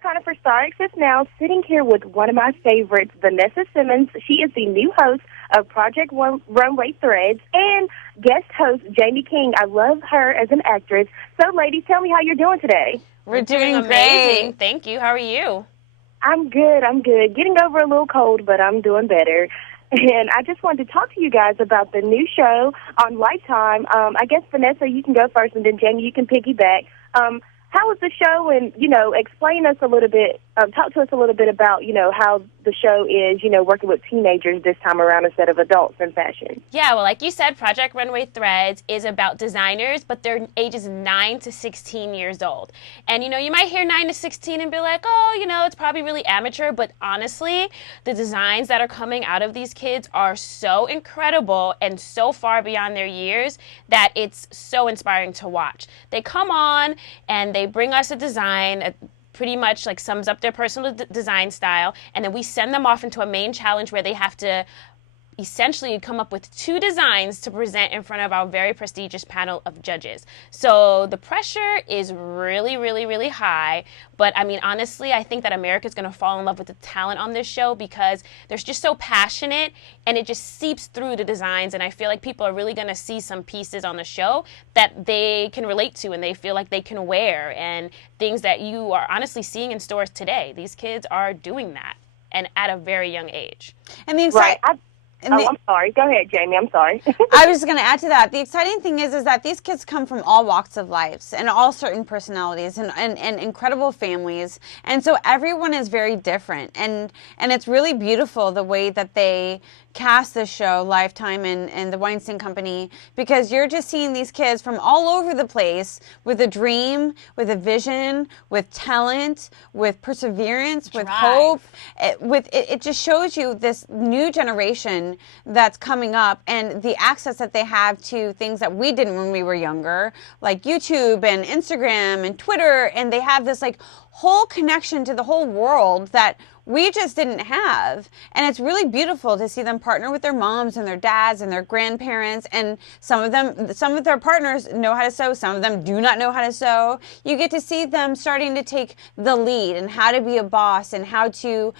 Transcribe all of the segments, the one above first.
Connor for Star Access Now, sitting here with one of my favorites, Vanessa Simmons. She is the new host of Project Runway Threads and guest host Jaime King. I love her as an actress. So, ladies, tell me how you're doing today. We're doing amazing. Thank you. How are you? I'm good. Getting over a little cold, but I'm doing better. And I just wanted to talk to you guys about the new show on Lifetime. I guess, Vanessa, you can go first, and then Jaime, you can piggyback. How was the show? And, explain us a little bit, talk to us a little bit about, how the show is, working with teenagers this time around instead of adults in fashion. Yeah, well, like you said, Project Runway Threads is about designers, but their ages 9 to 16 years old. And, you might hear 9 to 16 and be like, oh, it's probably really amateur. But honestly, the designs that are coming out of these kids are so incredible and so far beyond their years that it's so inspiring to watch. They come on and they bring us a design that pretty much like sums up their personal design style, and then we send them off into a main challenge where they have to essentially come up with 2 designs to present in front of our very prestigious panel of judges. So the pressure is really, really, really high. But I mean, honestly, I think that America's going to fall in love with the talent on this show because they're just so passionate and it just seeps through the designs. And I feel like people are really going to see some pieces on the show that they can relate to and they feel like they can wear, and things that you are honestly seeing in stores today. These kids are doing that, and at a very young age. And the exciting... Right. I'm sorry. Go ahead, Jaime. I'm sorry. I was going to add to that. The exciting thing is that these kids come from all walks of lives and all certain personalities and incredible families. And so everyone is very different. And it's really beautiful the way that they cast this show, Lifetime and the Weinstein Company, because you're just seeing these kids from all over the place with a dream, with a vision, with talent, with perseverance, with hope. It just shows you this new generation that's coming up and the access that they have to things that we didn't when we were younger, like YouTube and Instagram and Twitter, and they have this like whole connection to the whole world that we just didn't have. And it's really beautiful to see them partner with their moms and their dads and their grandparents. And some of their partners know how to sew. Some of them do not know how to sew. You get to see them starting to take the lead and how to be a boss and how to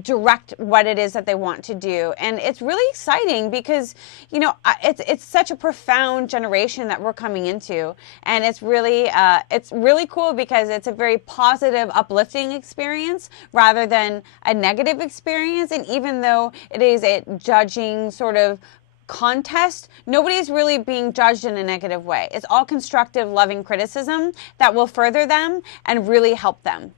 direct what it is that they want to do. And it's really exciting because, it's such a profound generation that we're coming into. And it's really cool because it's a very positive, uplifting experience rather than a negative experience. And even though it is a judging sort of contest, nobody's really being judged in a negative way. It's all constructive, loving criticism that will further them and really help them.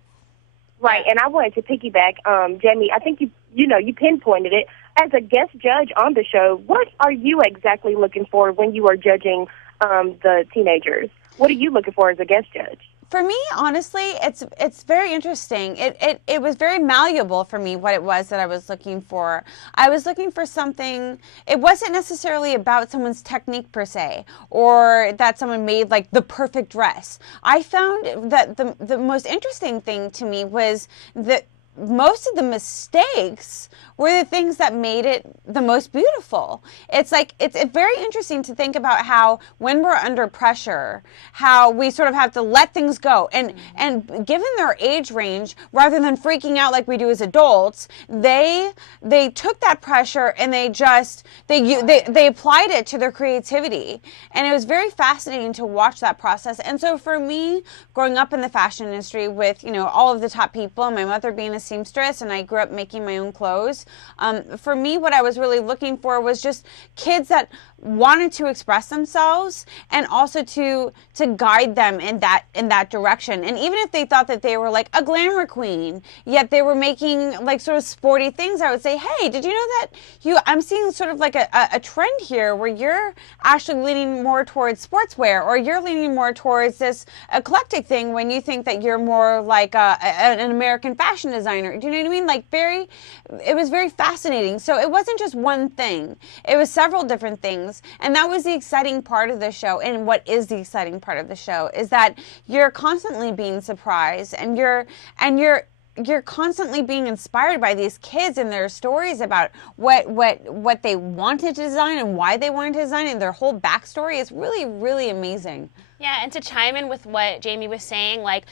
Right, and I wanted to piggyback, Jaime, I think you pinpointed it. As a guest judge on the show, what are you exactly looking for when you are judging the teenagers? What are you looking for as a guest judge? For me, honestly, it's very interesting. It was very malleable for me what it was that I was looking for. I was looking for something, it wasn't necessarily about someone's technique per se, or that someone made like the perfect dress. I found that the most interesting thing to me was that most of the mistakes were the things that made it the most beautiful. It's very interesting to think about how when we're under pressure, how we sort of have to let things go. And given their age range, rather than freaking out like we do as adults, they took that pressure and they applied it to their creativity. And it was very fascinating to watch that process. And so for me, growing up in the fashion industry with, all of the top people, and my mother being a seamstress, and I grew up making my own clothes. For me, what I was really looking for was just kids that wanted to express themselves and also to guide them in that direction. And even if they thought that they were like a glamour queen, yet they were making like sort of sporty things, I would say, hey, did you know that I'm seeing sort of like a trend here where you're actually leaning more towards sportswear, or you're leaning more towards this eclectic thing when you think that you're more like an American fashion designer. Do you know what I mean? Like it was very fascinating. So it wasn't just one thing. It was several different things. And that was the exciting part of the show. And what is the exciting part of the show is that you're constantly being surprised, and you're constantly being inspired by these kids and their stories about what they wanted to design and why they wanted to design, and their whole backstory is really, really amazing. Yeah, and to chime in with what Jaime was saying, like,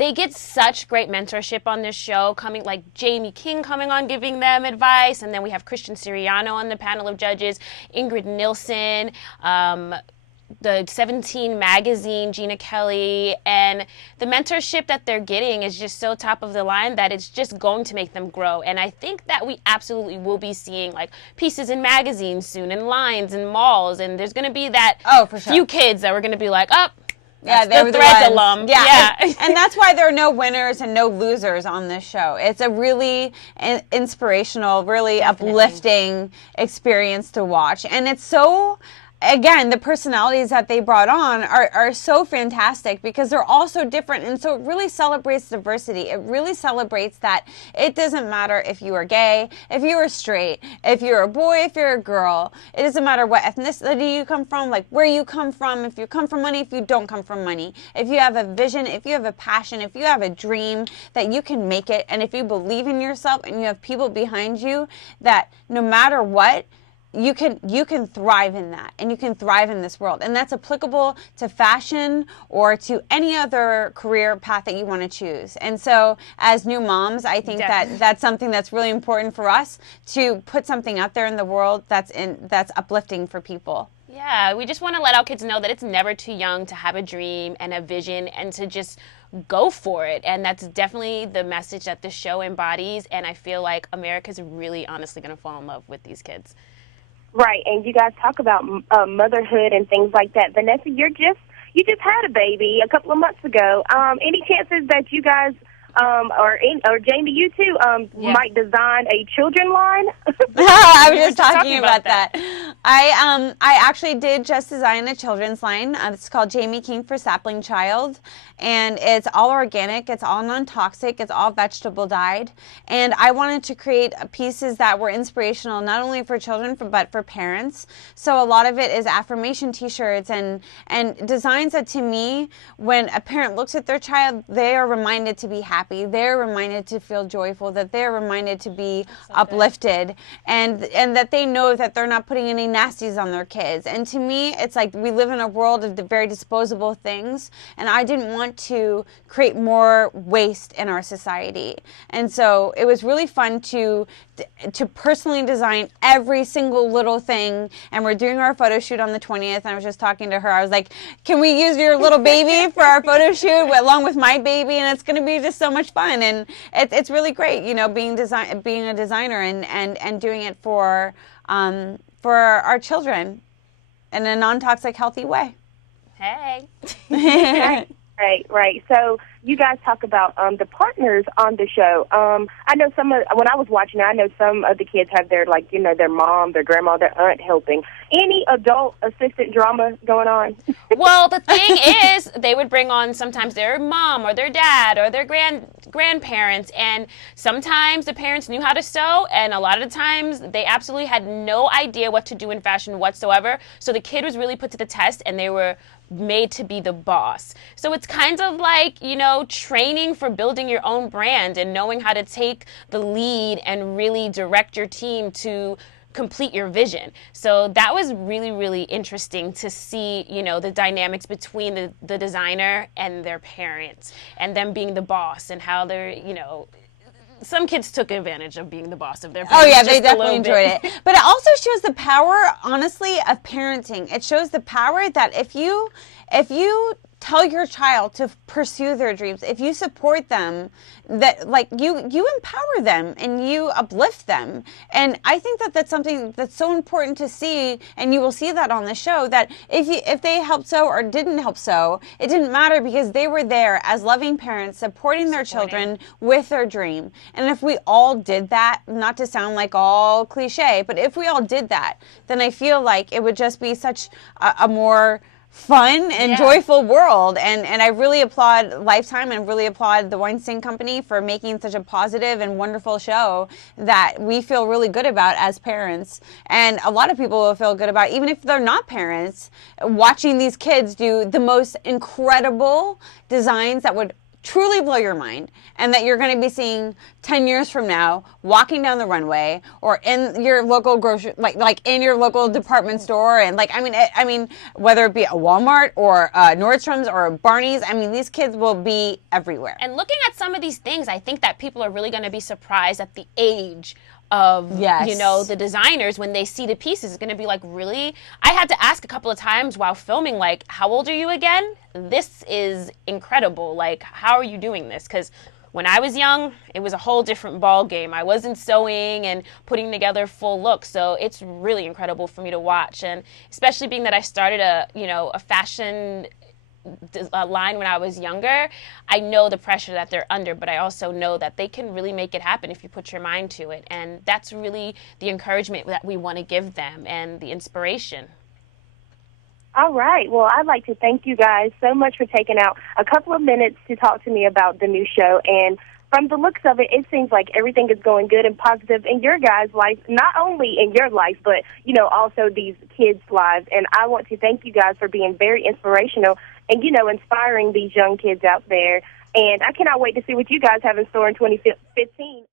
They get such great mentorship on this show, coming like Jaime King coming on giving them advice, and then we have Christian Siriano on the panel of judges, Ingrid Nilsson, the 17 magazine, Gina Kelly, and the mentorship that they're getting is just so top of the line that it's just going to make them grow. And I think that we absolutely will be seeing like pieces in magazines soon, and lines in malls, and there's going to be that for sure. few kids that we're going to be like, yeah, they were the Threads alum. Yeah. And that's why there are no winners and no losers on this show. It's a really inspirational, really uplifting experience to watch. And it's so, again, the personalities that they brought on are so fantastic because they're all so different. And so it really celebrates diversity. It really celebrates that it doesn't matter if you are gay, if you are straight, if you're a boy, if you're a girl. It doesn't matter what ethnicity you come from, like where you come from, if you come from money, if you don't come from money. If you have a vision, if you have a passion, if you have a dream, that you can make it. And if you believe in yourself and you have people behind you, that no matter what, you can thrive in that, and you can thrive in this world. And that's applicable to fashion or to any other career path that you want to choose. And so as new moms, I think that's something that's really important for us to put something out there in the world that's uplifting for people. Yeah, we just want to let our kids know that it's never too young to have a dream and a vision and to just go for it. And that's definitely the message that this show embodies. And I feel like America's really honestly going to fall in love with these kids. Right, and you guys talk about motherhood and things like that. Vanessa, you just had a baby a couple of months ago. Any chances that you guys or Jaime, you too, might design a children line? I was just talking about that. I actually did just design a children's line. It's called Jaime King for Sapling Child, and it's all organic, it's all non-toxic, it's all vegetable dyed, and I wanted to create pieces that were inspirational not only for children but for parents. So a lot of it is affirmation t-shirts and designs that, to me, when a parent looks at their child, they are reminded to be happy, they're reminded to feel joyful, that they're reminded to be uplifted, and that they know that they're not putting any nasties on their kids. And to me, it's like we live in a world of the very disposable things, and I didn't want to create more waste in our society. And so it was really fun to personally design every single little thing. And we're doing our photo shoot on the 20th, and I was just talking to her. I was like, can we use your little baby for our photo shoot along with my baby? And it's going to be just so much fun. And it's really great, you know, being a designer and doing it for our children in a non-toxic, healthy way. Hey. Right. So you guys talk about the partners on the show. I know when I was watching, I know some of the kids have their, like, you know, their mom, their grandma, their aunt helping. Any adult assistant drama going on? Well, the thing is, they would bring on sometimes their mom or their dad or their grandparents, and sometimes the parents knew how to sew, and a lot of the times they absolutely had no idea what to do in fashion whatsoever. So the kid was really put to the test, and they were made to be the boss. So it's kind of like, you know, training for building your own brand and knowing how to take the lead and really direct your team to complete your vision. So that was really, really interesting to see, you know, the dynamics between the designer and their parents and them being the boss and how they're, you know, some kids took advantage of being the boss of their parents. Oh, yeah, they definitely enjoyed it. But it also shows the power, honestly, of parenting. It shows the power that if you tell your child to pursue their dreams, if you support them, that, like, you empower them and you uplift them. And I think that that's something that's so important to see, and you will see that on the show, that if they helped sew or didn't help sew, it didn't matter because they were there as loving parents supporting their children with their dream. And if we all did that, not to sound like all cliche, but if we all did that, then I feel like it would just be such a more fun and joyful world. And I really applaud Lifetime and really applaud the Weinstein Company for making such a positive and wonderful show that we feel really good about as parents. And a lot of people will feel good about, even if they're not parents, watching these kids do the most incredible designs that would truly blow your mind, and that you're going to be seeing 10 years from now walking down the runway or in your local grocery, like in your local department store, and like I mean whether it be a Walmart or Nordstrom's or Barney's, I mean these kids will be everywhere. And looking at some of these things, I think that people are really going to be surprised at the age of, you know, the designers when they see the pieces. It's going to be like, really? I had to ask a couple of times while filming, like, how old are you again? This is incredible. Like, how are you doing this? Because when I was young, it was a whole different ball game. I wasn't sewing and putting together full looks, so it's really incredible for me to watch. And especially being that I started a fashion line when I was younger, I know the pressure that they're under, but I also know that they can really make it happen if you put your mind to it. And that's really the encouragement that we want to give them and the inspiration. All right. Well, I'd like to thank you guys so much for taking out a couple of minutes to talk to me about the new show. And from the looks of it, it seems like everything is going good and positive in your guys' life, not only in your life, but, you know, also these kids' lives. And I want to thank you guys for being very inspirational and, you know, inspiring these young kids out there. And I cannot wait to see what you guys have in store in 2015.